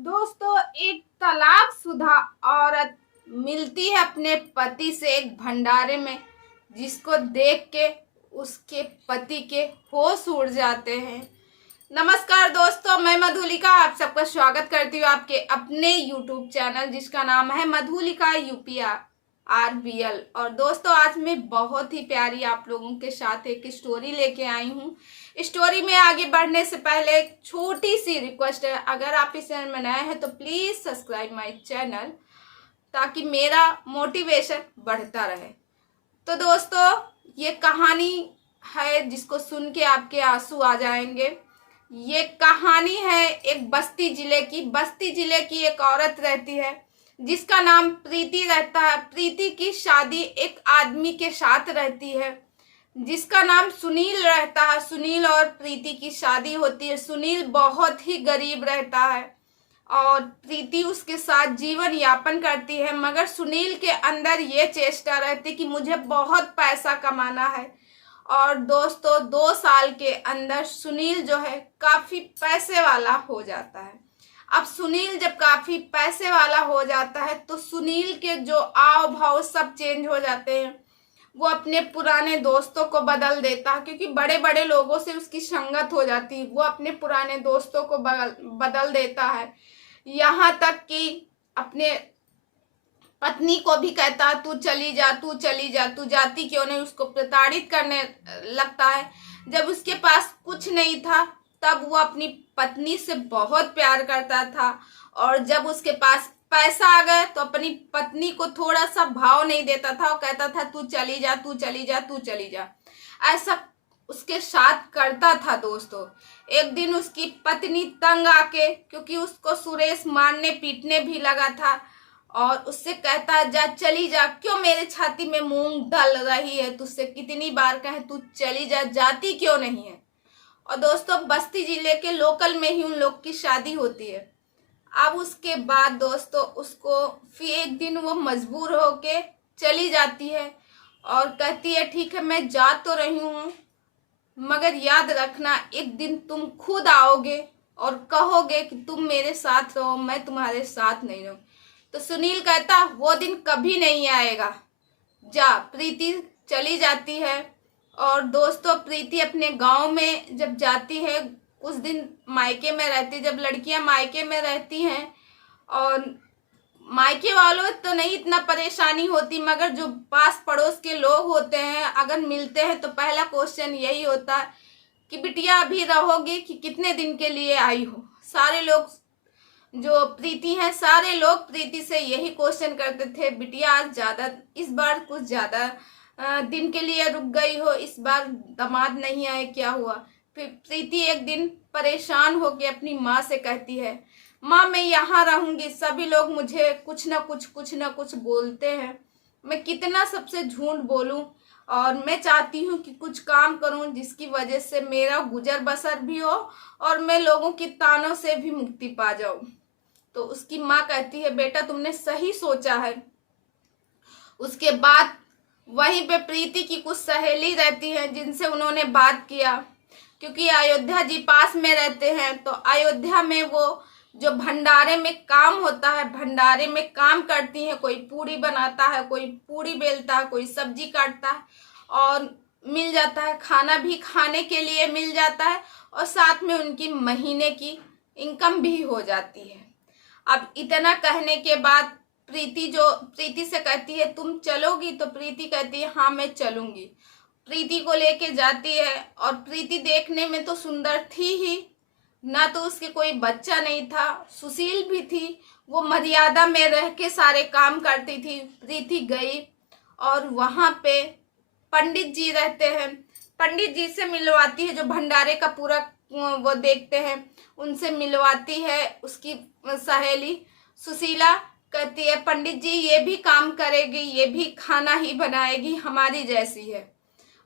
दोस्तों, एक तलाकशुदा औरत मिलती है अपने पति से एक भंडारे में, जिसको देख के उसके पति के होश उड़ जाते हैं। नमस्कार दोस्तों, मैं मधुलिका आप सबका स्वागत करती हूँ आपके अपने यूट्यूब चैनल जिसका नाम है मधुलिका UPRBL। और दोस्तों, आज मैं बहुत ही प्यारी आप लोगों के साथ एक स्टोरी लेके आई हूँ। स्टोरी में आगे बढ़ने से पहले एक छोटी सी रिक्वेस्ट है, अगर आप इस चैनल में नए हैं तो प्लीज़ सब्सक्राइब माय चैनल ताकि मेरा मोटिवेशन बढ़ता रहे। तो दोस्तों, ये कहानी है जिसको सुन के आपके आंसू आ जाएंगे। ये कहानी है एक बस्ती जिले की एक औरत रहती है जिसका नाम प्रीति रहता है। प्रीति की शादी एक आदमी के साथ रहती है जिसका नाम सुनील रहता है। सुनील और प्रीति की शादी होती है। सुनील बहुत ही गरीब रहता है और प्रीति उसके साथ जीवन यापन करती है, मगर सुनील के अंदर ये चेष्टा रहती कि मुझे बहुत पैसा कमाना है। और दोस्तों, 2 साल के अंदर सुनील जो है काफी पैसे वाला हो जाता है। अब सुनील जब काफी पैसे वाला हो जाता है तो सुनील के जो आव भाव सब चेंज हो जाते हैं। वो अपने पुराने दोस्तों को बदल देता है क्योंकि बड़े बड़े लोगों से उसकी संगत हो जाती है। वो अपने पुराने दोस्तों को बदल देता है, यहाँ तक कि अपने पत्नी को भी कहता तू चली जा, तू चली जा, तू जाती क्यों नहीं, उसको प्रताड़ित करने लगता है। जब उसके पास कुछ नहीं था तब वो अपनी पत्नी से बहुत प्यार करता था, और जब उसके पास पैसा आ गया तो अपनी पत्नी को थोड़ा सा भाव नहीं देता था और कहता था तू चली जा, तू चली जा, तू चली जा। ऐसा उसके साथ करता था। दोस्तों, एक दिन उसकी पत्नी तंग आके, क्योंकि उसको सुरेश मारने पीटने भी लगा था, और उससे कहता जा, चली जा, क्यों मेरे छाती में मूंग डल रही है, तुझसे कितनी बार कहे तू चली जा, जाती क्यों नहीं है। और दोस्तों, बस्ती जिले के लोकल में ही उन लोग की शादी होती है। अब उसके बाद दोस्तों, उसको फिर एक दिन वो मजबूर होके चली जाती है और कहती है ठीक है मैं जा तो रही हूँ, मगर याद रखना एक दिन तुम खुद आओगे और कहोगे कि तुम मेरे साथ रहो, मैं तुम्हारे साथ नहीं रहूं। तो सुनील कहता वो दिन कभी नहीं आएगा, जा। प्रीति चली जाती है। और दोस्तों, प्रीति अपने गांव में जब जाती है, कुछ दिन मायके में रहती। जब लड़कियां मायके में रहती हैं और मायके वालों तो नहीं इतना परेशानी होती, मगर जो पास पड़ोस के लोग होते हैं अगर मिलते हैं तो पहला क्वेश्चन यही होता है कि बिटिया अभी रहोगी कि कितने दिन के लिए आई हो। सारे लोग जो प्रीति हैं, सारे लोग प्रीति से यही क्वेश्चन करते थे, बिटिया आज ज्यादा, इस बार कुछ ज्यादा दिन के लिए रुक गई हो, इस बार दामाद नहीं आए, क्या हुआ। फिर प्रीति एक दिन परेशान होकर अपनी माँ से कहती है, माँ मैं यहाँ रहूंगी, सभी लोग मुझे कुछ ना कुछ बोलते हैं, मैं कितना सबसे झूठ बोलूं, और मैं चाहती हूँ कि कुछ काम करूं जिसकी वजह से मेरा गुजर बसर भी हो और मैं लोगों की तानों से भी मुक्ति पा जाऊं। तो उसकी माँ कहती है बेटा तुमने सही सोचा है। उसके बाद वहीं पे प्रीति की कुछ सहेली रहती हैं जिनसे उन्होंने बात किया, क्योंकि अयोध्या जी पास में रहते हैं। तो अयोध्या में वो जो भंडारे में काम होता है, भंडारे में काम करती हैं। कोई पूरी बनाता है, कोई पूरी बेलता है, कोई सब्जी काटता है, और मिल जाता है, खाना भी खाने के लिए मिल जाता है, और साथ में उनकी महीने की इनकम भी हो जाती है। अब इतना कहने के बाद प्रीति से कहती है तुम चलोगी, तो प्रीति कहती है हाँ मैं चलूंगी। प्रीति को लेके जाती है, और प्रीति देखने में तो सुंदर थी ही, ना तो उसके कोई बच्चा नहीं था, सुशील भी थी, वो मर्यादा में रह के सारे काम करती थी। प्रीति गई और वहां पे पंडित जी रहते हैं, पंडित जी से मिलवाती है, जो भंडारे का पूरा वो देखते हैं, उनसे मिलवाती है। उसकी सहेली सुशीला कहती है पंडित जी ये भी काम करेगी, ये भी खाना ही बनाएगी, हमारी जैसी है।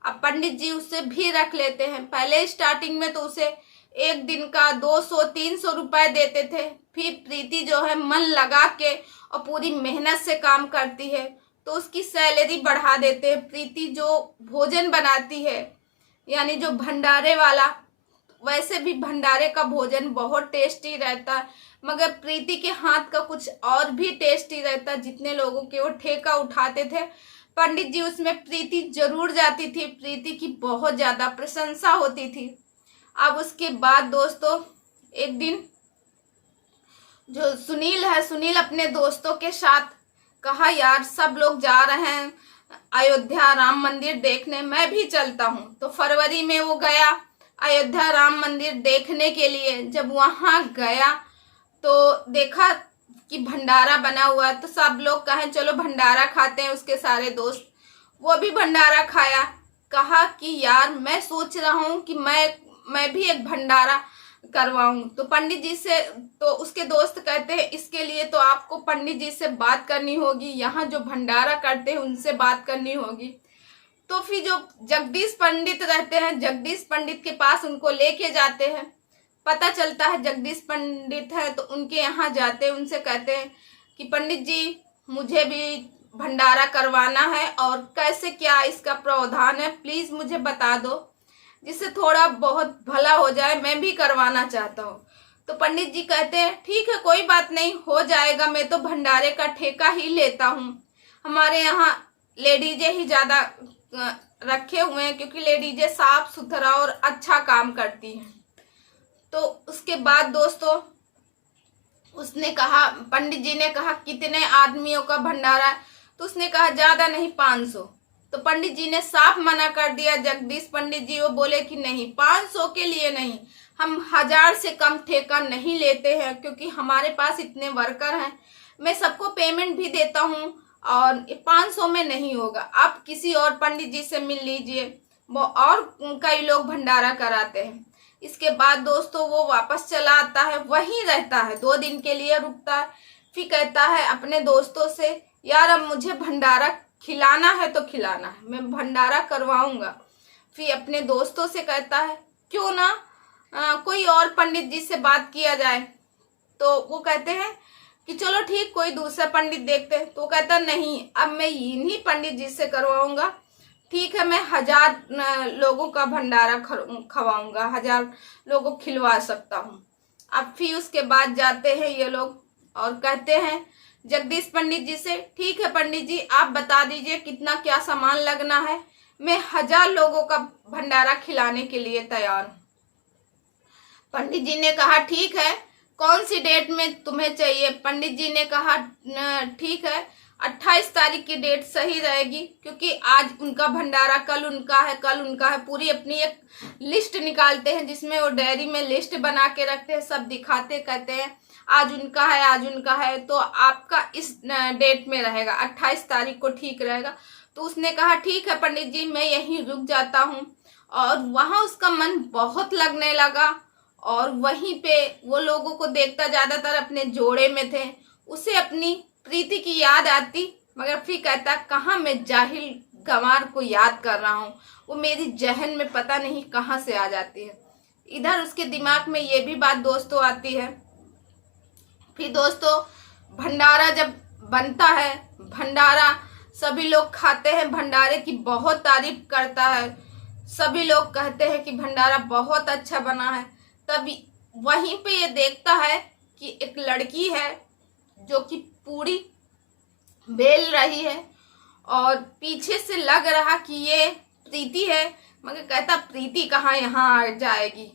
अब पंडित जी उससे भी रख लेते हैं। पहले स्टार्टिंग में तो उसे एक दिन का 200-300 रुपए देते थे। फिर प्रीति जो है मन लगा के और पूरी मेहनत से काम करती है तो उसकी सैलरी बढ़ा देते हैं। प्रीति जो भोजन बनाती है, यानी जो भंडारे वाला, वैसे भी भंडारे का भोजन बहुत टेस्टी रहता है, मगर प्रीति के हाथ का कुछ और भी टेस्टी रहता। जितने लोगों के वो ठेका उठाते थे पंडित जी, उसमें प्रीति जरूर जाती थी। प्रीति की बहुत ज्यादा प्रशंसा होती थी। अब उसके बाद दोस्तों एक दिन जो सुनील है, सुनील अपने दोस्तों के साथ कहा यार सब लोग जा रहे हैं अयोध्या राम मंदिर देखने, मैं भी चलता हूँ। तो फरवरी में वो गया अयोध्या राम मंदिर देखने के लिए। जब वहां गया तो देखा कि भंडारा बना हुआ है, तो सब लोग कहें चलो भंडारा खाते हैं। उसके सारे दोस्त वो भी भंडारा खाया। कहा कि यार मैं सोच रहा हूँ कि मैं भी एक भंडारा करवाऊं। तो पंडित जी से, तो उसके दोस्त कहते हैं इसके लिए तो आपको पंडित जी से बात करनी होगी, यहाँ जो भंडारा करते हैं उनसे बात करनी होगी। तो फिर जो जगदीश पंडित रहते हैं, जगदीश पंडित के पास उनको लेके जाते हैं। पता चलता है जगदीश पंडित है, तो उनके यहाँ जाते हैं, उनसे कहते हैं कि पंडित जी मुझे भी भंडारा करवाना है और कैसे क्या इसका प्रावधान है प्लीज मुझे बता दो, जिससे थोड़ा बहुत भला हो जाए, मैं भी करवाना चाहता हूँ। तो पंडित जी कहते हैं ठीक है कोई बात नहीं, हो जाएगा, मैं तो भंडारे का ठेका ही लेता हूँ, हमारे यहाँ लेडीजें ही ज्यादा रखे हुए हैं क्योंकि लेडीजें साफ सुथरा और अच्छा काम करती हैं। तो उसके बाद दोस्तों उसने कहा, पंडित जी ने कहा कितने आदमियों का भंडारा है? तो उसने कहा ज्यादा नहीं 500। तो पंडित जी ने साफ मना कर दिया। जगदीश पंडित जी वो बोले कि नहीं 500 के लिए नहीं, हम 1000 से कम ठेका नहीं लेते हैं क्योंकि हमारे पास इतने वर्कर हैं, मैं सबको पेमेंट भी देता हूँ और 500 में नहीं होगा, आप किसी और पंडित जी से मिल लीजिए, वो और कई लोग भंडारा कराते हैं। इसके बाद दोस्तों वो वापस चला आता है, वहीं रहता है, 2 दिन के लिए रुकता है। फिर कहता है अपने दोस्तों से यार अब मुझे भंडारा खिलाना है तो खिलाना है, मैं भंडारा करवाऊंगा। फिर अपने दोस्तों से कहता है क्यों ना कोई और पंडित जी से बात किया जाए। तो वो कहते हैं कि चलो ठीक कोई दूसरा पंडित देखते हैं। तो वो कहता नहीं अब मैं इन्हीं पंडित जी से करवाऊंगा, ठीक है मैं 1000 लोगों का भंडारा खवाऊंगा, 1000 लोगों को खिलवा सकता हूँ। अब फिर उसके बाद जाते हैं ये लोग और कहते हैं जगदीश पंडित जी से ठीक है पंडित जी आप बता दीजिए कितना क्या सामान लगना है, मैं 1000 लोगों का भंडारा खिलाने के लिए तैयार हूँ। पंडित जी ने कहा ठीक है कौन सी डेट में तुम्हें चाहिए? पंडित जी ने कहा ठीक है 28 तारीख की डेट सही रहेगी क्योंकि आज उनका भंडारा, कल उनका है, कल उनका है। पूरी अपनी एक लिस्ट निकालते हैं जिसमें वो डायरी में लिस्ट बना के रखते हैं, सब दिखाते, कहते हैं आज उनका है, आज उनका है, तो आपका इस डेट में रहेगा, 28 तारीख को ठीक रहेगा। तो उसने कहा ठीक है पंडित जी मैं यहीं रुक जाता हूँ। और वहाँ उसका मन बहुत लगने लगा और वहीं पे वो लोगों को देखता, ज्यादातर अपने जोड़े में थे, उसे अपनी प्रीति की याद आती, मगर फिर कहता कहाँ मैं जाहिल गंवार को याद कर रहा हूँ, वो मेरी जहन में पता नहीं कहाँ से आ जाती है। इधर उसके दिमाग में ये भी बात दोस्तों आती है। फिर दोस्तों भंडारा जब बनता है, भंडारा सभी लोग खाते हैं, भंडारे की बहुत तारीफ करता है, सभी लोग कहते हैं कि भंडारा बहुत अच्छा बना है। तभी वहीं पे ये देखता है कि एक लड़की है जो कि पूरी बेल रही है और पीछे से लग रहा कि ये प्रीति है, मगर कहता प्रीति कहाँ यहाँ आ जाएगी,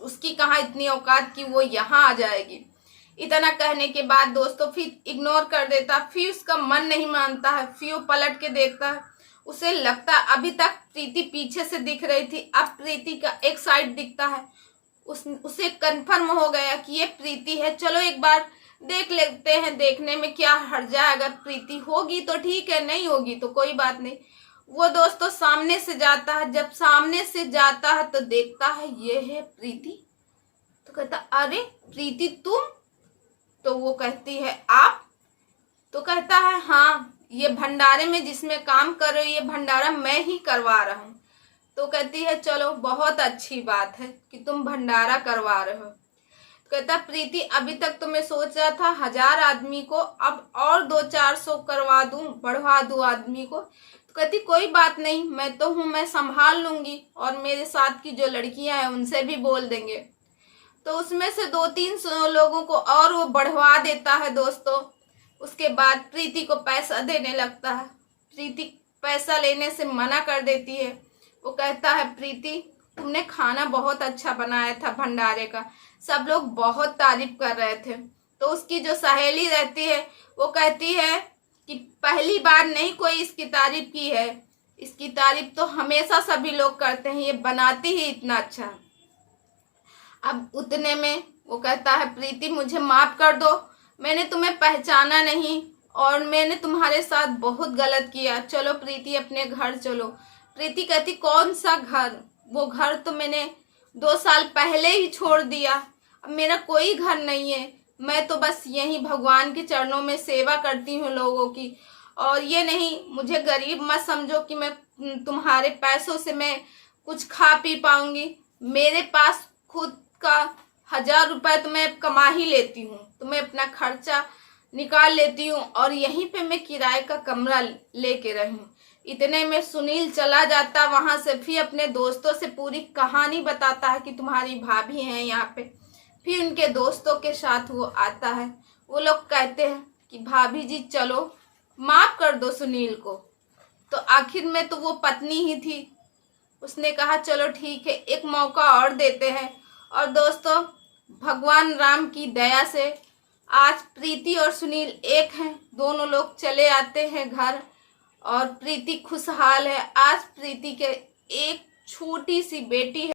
उसकी कहाँ इतनी औकात कि वो यहाँ आ जाएगी। इतना कहने के बाद दोस्तों फिर इग्नोर कर देता, फिर उसका मन नहीं मानता है, फिर वो पलट के देखता है, उसे लगता अभी तक प्रीति पीछे से दिख रही थी, अब प्रीति का एक साइड दिखता है। उसे कंफर्म हो गया कि ये प्रीति है, चलो एक बार देख लेते हैं, देखने में क्या हर्ज है, अगर प्रीति होगी तो ठीक है, नहीं होगी तो कोई बात नहीं। वो दोस्तों सामने से जाता है, जब सामने से जाता है तो देखता है ये है प्रीति। तो कहता अरे प्रीति तुम? तो वो कहती है आप? तो कहता है हाँ ये भंडारे में जिसमें काम कर रहे हो ये भंडारा मैं ही करवा रहा हूँ। तो कहती है चलो बहुत अच्छी बात है कि तुम भंडारा करवा रहे हो। कहता प्रीति अभी तक तो मैं सोच रहा था 1000 आदमी को, अब और 200-400 करवा दूं, बढ़वा दूं आदमी को। तो कहती कोई बात नहीं, मैं तो हूं, मैं संभाल लूंगी और मेरे साथ की जो लड़कियां हैं उनसे भी बोल देंगे। तो उसमें से 200-300 लोगों को और वो बढ़वा देता है दोस्तों। उसके बाद प्रीति को पैसा देने लगता है। प्रीति पैसा लेने से मना कर देती है। वो कहता है, प्रीति तुमने खाना बहुत अच्छा बनाया था भंडारे का, सब लोग बहुत तारीफ कर रहे थे। तो उसकी जो सहेली रहती है वो कहती है कि पहली बार नहीं कोई इसकी तारीफ की है, इसकी तारीफ तो हमेशा सभी लोग करते हैं, ये बनाती ही इतना अच्छा है। अब उतने में वो कहता है, प्रीति मुझे माफ कर दो, मैंने तुम्हें पहचाना नहीं और मैंने तुम्हारे साथ बहुत गलत किया, चलो प्रीति अपने घर चलो। प्रीति कहती, कौन सा घर? वो घर तो मैंने 2 साल पहले ही छोड़ दिया, अब मेरा कोई घर नहीं है, मैं तो बस यहीं भगवान के चरणों में सेवा करती हूँ लोगों की। और ये नहीं, मुझे गरीब मत समझो कि मैं तुम्हारे पैसों से मैं कुछ खा पी पाऊंगी, मेरे पास खुद का 1000 रुपये तो मैं कमा ही लेती हूँ, तो मैं अपना खर्चा निकाल लेती हूँ और यहीं पे मैं किराए का कमरा लेके रही हूँ। इतने में सुनील चला जाता वहां से, फिर अपने दोस्तों से पूरी कहानी बताता है कि तुम्हारी भाभी हैं यहाँ पे। फिर उनके दोस्तों के साथ वो आता है। वो लोग कहते हैं कि भाभी जी चलो माफ कर दो सुनील को। तो आखिर में तो वो पत्नी ही थी, उसने कहा चलो ठीक है, एक मौका और देते हैं। और दोस्तों, भगवान राम की दया से आज प्रीति और सुनील एक हैं। दोनों लोग चले आते हैं घर और प्रीति खुशहाल है। आज प्रीति के एक छोटी सी बेटी है।